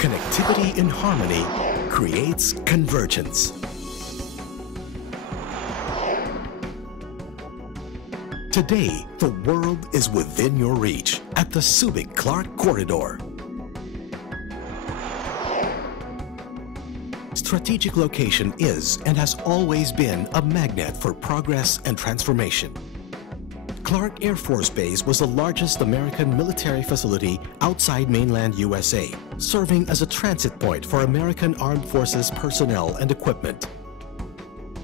Connectivity in harmony creates convergence. Today, the world is within your reach at the Subic Clark Corridor. Strategic location is and has always been a magnet for progress and transformation. Clark Air Force Base was the largest American military facility outside mainland USA, serving as a transit point for American Armed Forces personnel and equipment.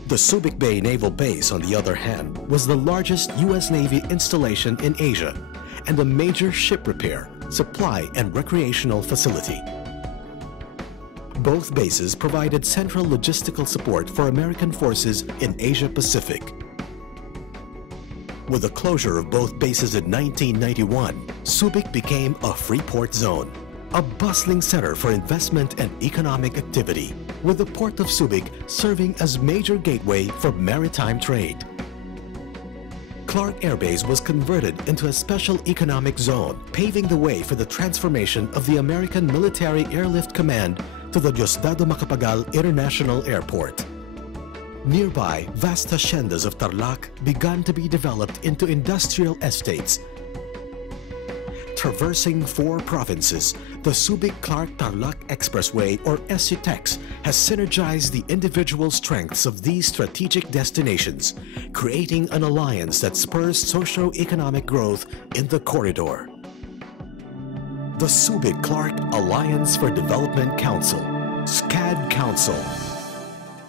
The Subic Bay Naval Base, on the other hand, was the largest U.S. Navy installation in Asia and a major ship repair, supply, and recreational facility. Both bases provided central logistical support for American forces in Asia Pacific. With the closure of both bases in 1991, Subic became a free port zone, a bustling center for investment and economic activity, with the port of Subic serving as major gateway for maritime trade. Clark Air Base was converted into a special economic zone, paving the way for the transformation of the American Military Airlift Command to the Diosdado Macapagal International Airport. Nearby, vast haciendas of Tarlac began to be developed into industrial estates. Traversing 4 provinces, the Subic-Clark-Tarlac Expressway, or SUTEX, has synergized the individual strengths of these strategic destinations, creating an alliance that spurs socio-economic growth in the corridor. The Subic-Clark Alliance for Development Council, SCAD Council.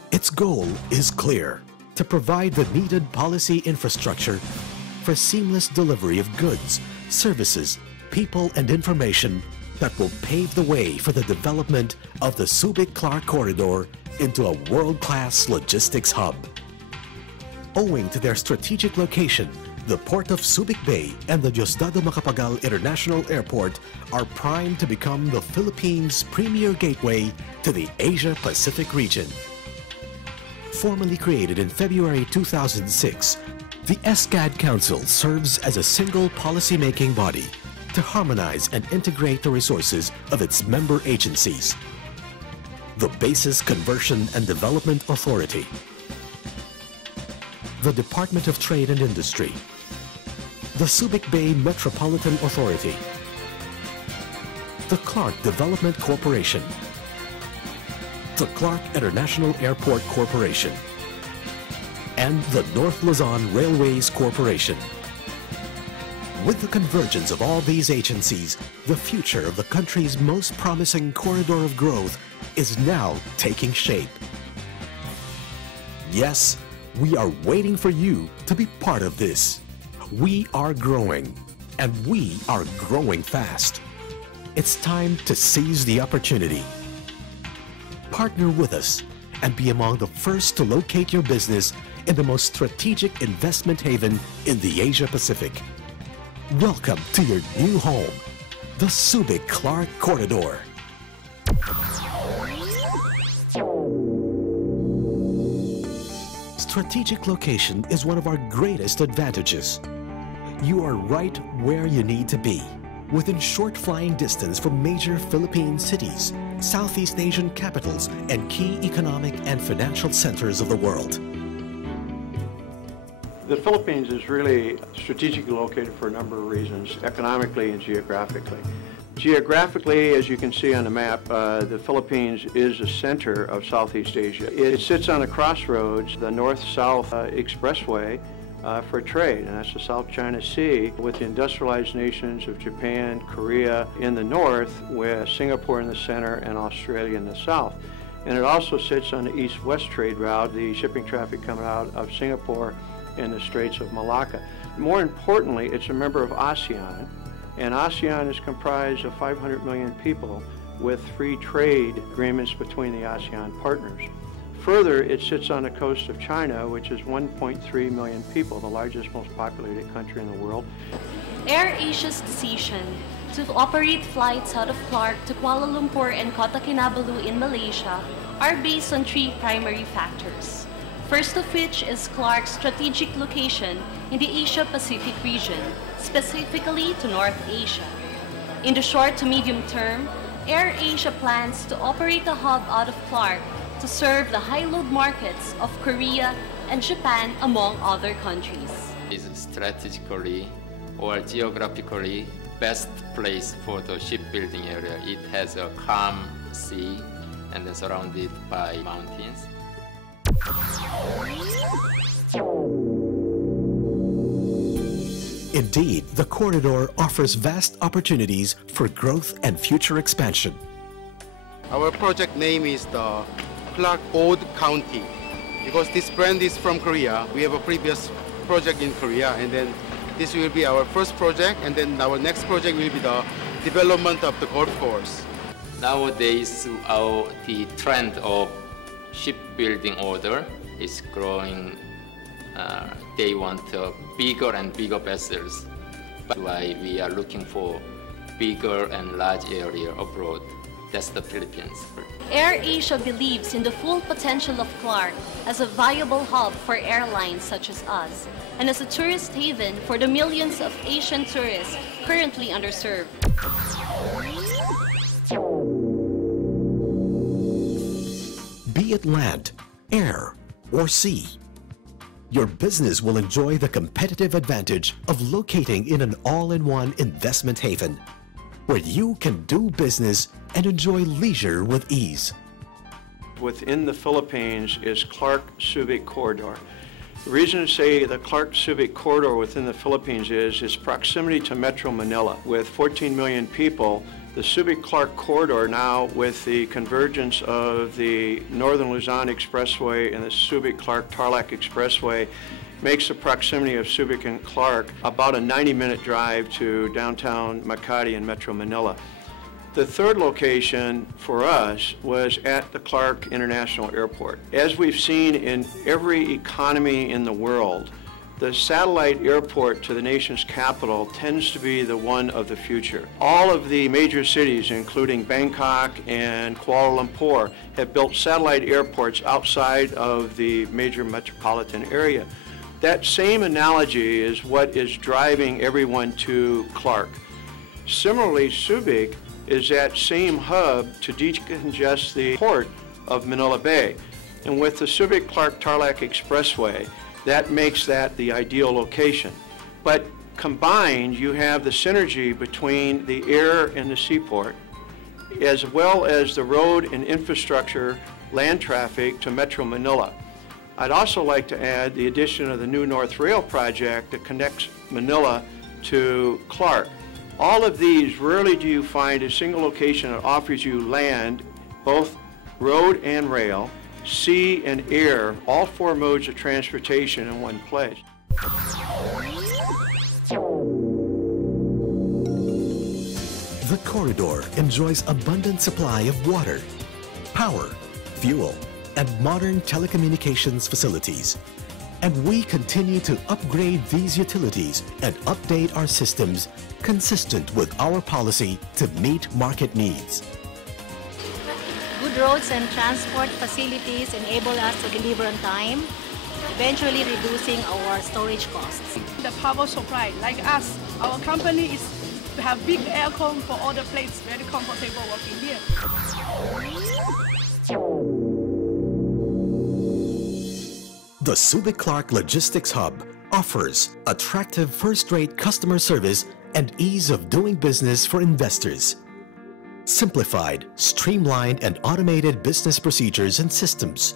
Its goal is clear: to provide the needed policy infrastructure for seamless delivery of goods, services, people, and information that will pave the way for the development of the Subic-Clark Corridor into a world-class logistics hub. Owing to their strategic location, the Port of Subic Bay and the Diosdado Macapagal International Airport are primed to become the Philippines' premier gateway to the Asia-Pacific region. Formally created in February 2006, the SCAD Council serves as a single policy-making body to harmonize and integrate the resources of its member agencies. The Bases Conversion and Development Authority, the Department of Trade and Industry, the Subic Bay Metropolitan Authority, the Clark Development Corporation, the Clark International Airport Corporation, and the North Luzon Railways Corporation. With the convergence of all these agencies, the future of the country's most promising corridor of growth is now taking shape. Yes, we are waiting for you to be part of this. We are growing, and we are growing fast. It's time to seize the opportunity. Partner with us and be among the first to locate your business in the most strategic investment haven in the Asia Pacific. Welcome to your new home, the Subic Clark Corridor. Strategic location is one of our greatest advantages. You are right where you need to be, within short flying distance from major Philippine cities, Southeast Asian capitals, and key economic and financial centers of the world. The Philippines is really strategically located for a number of reasons, economically and geographically. Geographically, as you can see on the map, the Philippines is the center of Southeast Asia. It sits on a crossroads, the north-south expressway for trade, and that's the South China Sea, with the industrialized nations of Japan, Korea in the north, with Singapore in the center and Australia in the south. And it also sits on the east-west trade route, the shipping traffic coming out of Singapore in the Straits of Malacca. More importantly, it's a member of ASEAN, and ASEAN is comprised of 500 million people with free trade agreements between the ASEAN partners. Further, it sits on the coast of China, which is 1.3 million people, the largest, most populated country in the world. AirAsia's decision to operate flights out of Clark to Kuala Lumpur and Kota Kinabalu in Malaysia are based on 3 primary factors. First of which is Clark's strategic location in the Asia-Pacific region, specifically to North Asia. In the short to medium term, AirAsia plans to operate a hub out of Clark to serve the high-load markets of Korea and Japan, among other countries. Is strategically or geographically best place for the shipbuilding area. It has a calm sea and is surrounded by mountains. Indeed, the corridor offers vast opportunities for growth and future expansion. Our project name is the Clark Old County because this brand is from Korea. We have a previous project in Korea, and then this will be our first project, and then our next project will be the development of the golf course. Nowadays, the trend of shipbuilding order is growing. They want bigger and bigger vessels. That's why we are looking for bigger and large area abroad. That's the Philippines. AirAsia believes in the full potential of Clark as a viable hub for airlines such as us, and as a tourist haven for the millions of Asian tourists currently underserved. Be it land, air, or sea, your business will enjoy the competitive advantage of locating in an all-in-one investment haven, where you can do business and enjoy leisure with ease. Within the Philippines is Clark-Subic corridor. The reason to say the Clark-Subic corridor within the Philippines is its proximity to Metro Manila. With 14 million people, the Subic-Clark corridor now, with the convergence of the Northern Luzon Expressway and the Subic-Clark-Tarlac Expressway, makes the proximity of Subic and Clark about a 90-minute drive to downtown Makati and Metro Manila. The third location for us was at the Clark International Airport. As we've seen in every economy in the world, the satellite airport to the nation's capital tends to be the one of the future. All of the major cities, including Bangkok and Kuala Lumpur, have built satellite airports outside of the major metropolitan area. That same analogy is what is driving everyone to Clark. Similarly, Subic is that same hub to decongest the port of Manila Bay. And with the Subic-Clark-Tarlac Expressway, that makes that the ideal location. But combined, you have the synergy between the air and the seaport, as well as the road and infrastructure land traffic to Metro Manila. I'd also like to add the addition of the new North Rail project that connects Manila to Clark. All of these, rarely do you find a single location that offers you land, both road and rail, sea and air, all four modes of transportation in one place. The corridor enjoys abundant supply of water, power, fuel, and modern telecommunications facilities. And we continue to upgrade these utilities and update our systems consistent with our policy to meet market needs. Good roads and transport facilities enable us to deliver on time, eventually reducing our storage costs. The power supply, like us, our company is to have big aircon for all the places, very comfortable working here. The Subic-Clark Logistics Hub offers attractive first-rate customer service and ease of doing business for investors. Simplified, streamlined, and automated business procedures and systems,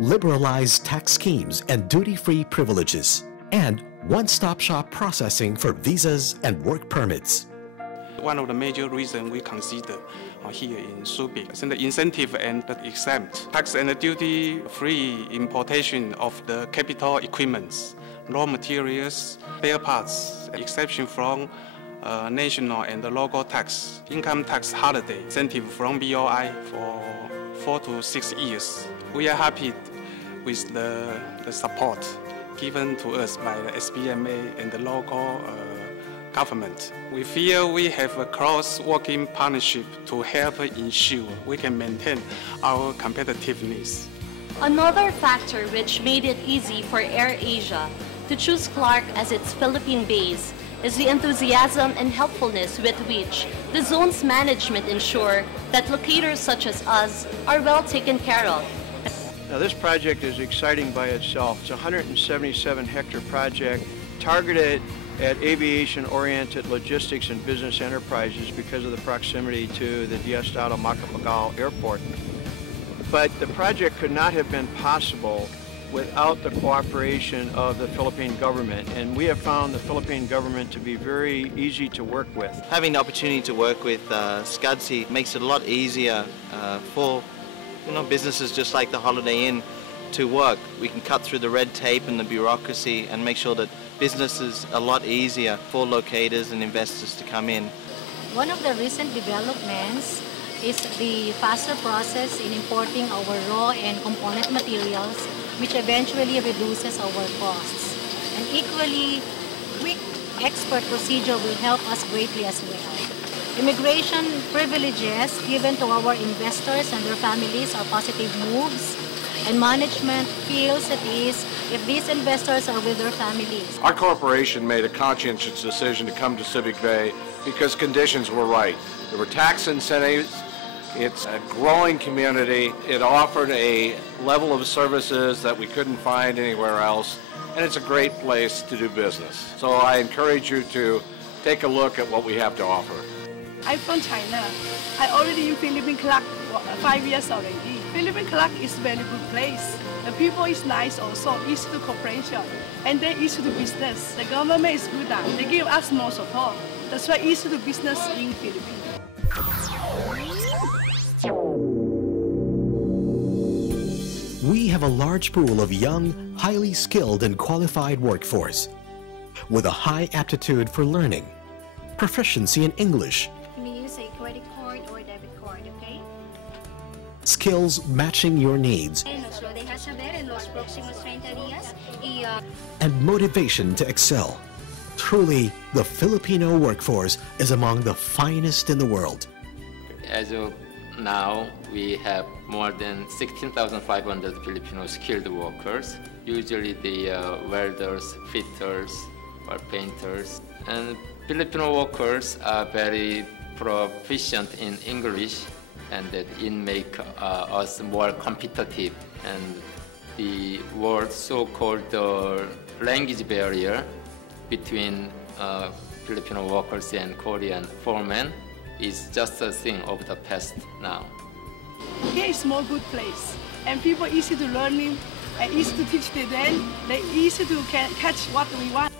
liberalized tax schemes and duty-free privileges, and one-stop shop processing for visas and work permits. One of the major reasons we consider here in Subic is the incentive and the exempt tax and duty-free importation of the capital equipments, raw materials, spare parts, exception from national and local tax, income tax holiday, incentive from BOI for 4 to 6 years. We are happy with the support given to us by the SBMA and the local government. We feel we have a cross-working partnership to help ensure we can maintain our competitiveness. Another factor which made it easy for AirAsia to choose Clark as its Philippine base is the enthusiasm and helpfulness with which the zone's management ensure that locators such as us are well taken care of. Now this project is exciting by itself. It's a 177-hectare project targeted at aviation-oriented logistics and business enterprises because of the proximity to the Diastado Macapagal Airport. But the project could not have been possible without the cooperation of the Philippine government, and we have found the Philippine government to be very easy to work with. Having the opportunity to work with SCUDSI makes it a lot easier for businesses just like the Holiday Inn to work. We can cut through the red tape and the bureaucracy and make sure that business is a lot easier for locators and investors to come in. One of the recent developments is the faster process in importing our raw and component materials, which eventually reduces our costs. An equally quick export procedure will help us greatly as well. Immigration privileges given to our investors and their families are positive moves, and management feels at ease if these investors are with their families. Our corporation made a conscientious decision to come to Subic Bay because conditions were right. There were tax incentives. It's a growing community. It offered a level of services that we couldn't find anywhere else, and it's a great place to do business. So I encourage you to take a look at what we have to offer. I'm from China. I already in Philippine Clark 5 years already. Philippine Clark is very good place. The people is nice also, easy to cooperation, and they easy to business. The government is good at, they give us more support. That's why easy to business in Philippines. We have a large pool of young, highly skilled and qualified workforce with a high aptitude for learning, proficiency in English, You may use a credit card or debit card, okay? skills matching your needs, Lo dejas saber en los próximos 30 días y and motivation to excel. Truly, the Filipino workforce is among the finest in the world. As of now, we have more than 16,500 Filipino skilled workers. Usually they are welders, fitters, or painters. And Filipino workers are very proficient in English, and that it make us more competitive. And the word so-called language barrier between Filipino workers and Korean foremen is just a thing of the past now. Here is more good place, and people easy to learning and easy to teach them. They easy to catch what we want.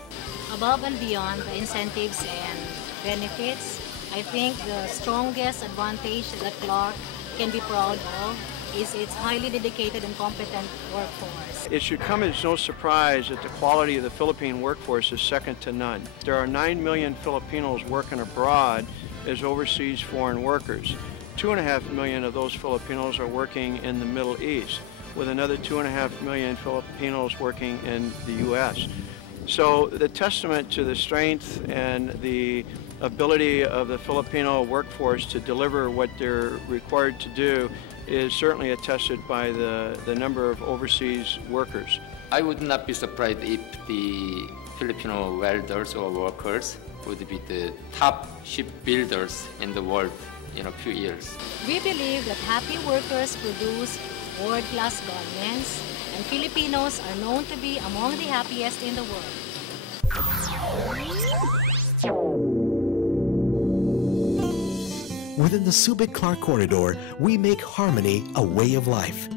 above and beyond the incentives and benefits, I think the strongest advantage that Clark can be proud of is its highly dedicated and competent workforce. It should come as no surprise that the quality of the Philippine workforce is second to none. There are 9 million Filipinos working abroad as overseas foreign workers. 2.5 million of those Filipinos are working in the Middle East, with another 2.5 million Filipinos working in the U.S. So the testament to the strength and the ability of the Filipino workforce to deliver what they're required to do is certainly attested by the number of overseas workers. I would not be surprised if the Filipino welders or workers would be the top shipbuilders in the world in a few years. We believe that happy workers produce world-class garments, and Filipinos are known to be among the happiest in the world. Within the Subic-Clark corridor, we make harmony a way of life.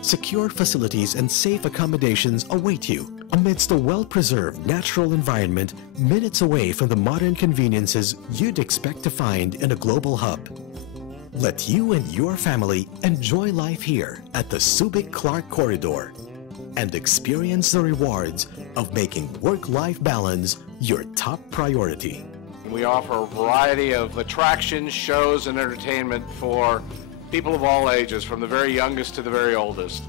Secure facilities and safe accommodations await you amidst a well-preserved natural environment minutes away from the modern conveniences you'd expect to find in a global hub. Let you and your family enjoy life here at the Subic-Clark corridor and experience the rewards of making work-life balance your top priority. We offer a variety of attractions, shows, and entertainment for people of all ages, from the very youngest to the very oldest.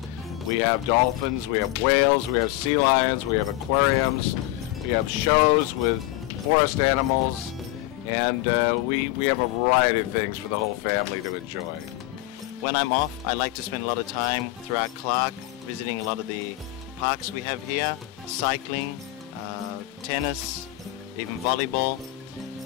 We have dolphins, we have whales, we have sea lions, we have aquariums, we have shows with forest animals, and we have a variety of things for the whole family to enjoy. When I'm off, I like to spend a lot of time throughout Clark, visiting a lot of the parks we have here, cycling, tennis, even volleyball.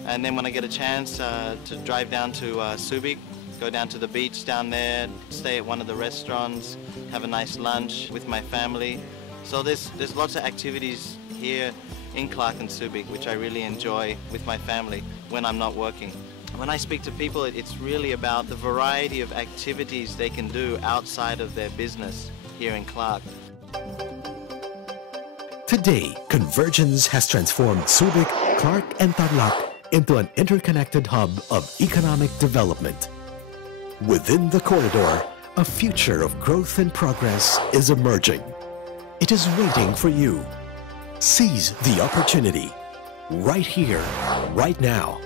And then when I get a chance to drive down to Subic, go down to the beach down there, stay at one of the restaurants, have a nice lunch with my family. So there's lots of activities here in Clark and Subic which I really enjoy with my family when I'm not working. When I speak to people, it's really about the variety of activities they can do outside of their business here in Clark. Today, convergence has transformed Subic, Clark, and Tarlac into an interconnected hub of economic development. Within the corridor, a future of growth and progress is emerging. It is waiting for you. Seize the opportunity. Right here, right now.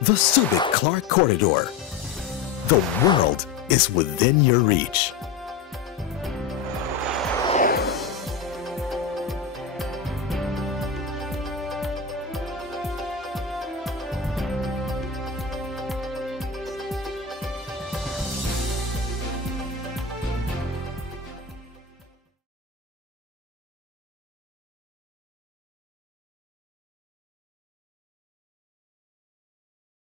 The Subic-Clark Corridor. The world is within your reach.